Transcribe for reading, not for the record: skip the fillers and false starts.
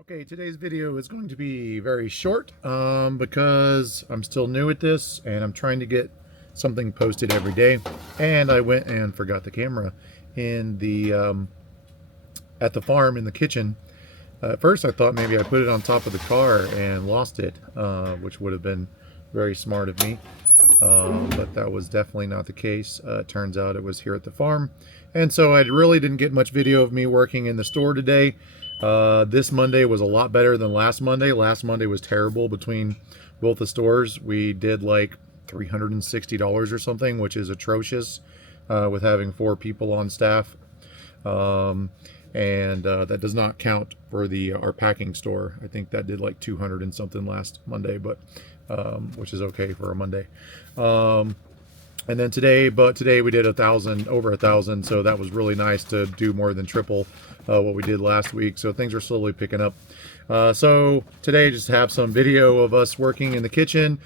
Okay, today's video is going to be very short because I'm still new at this and I'm trying to get something posted every day. And I went and forgot the camera in the at the farm in the kitchen. At first I thought maybe I put it on top of the car and lost it, which would have been very smart of me. But that was definitely not the case. It turns out it was here at the farm. And so I really didn't get much video of me working in the store today. This Monday was a lot better than last Monday. Last Monday was terrible between both the stores. We did like $360 or something, which is atrocious with having 4 people on staff. And that does not count for our packing store. I think that did like 200 and something last Monday, but which is okay for a Monday. And then today we did over 1,000, so that was really nice to do more than triple what we did last week. So things are slowly picking up. So today just have some video of us working in the kitchen.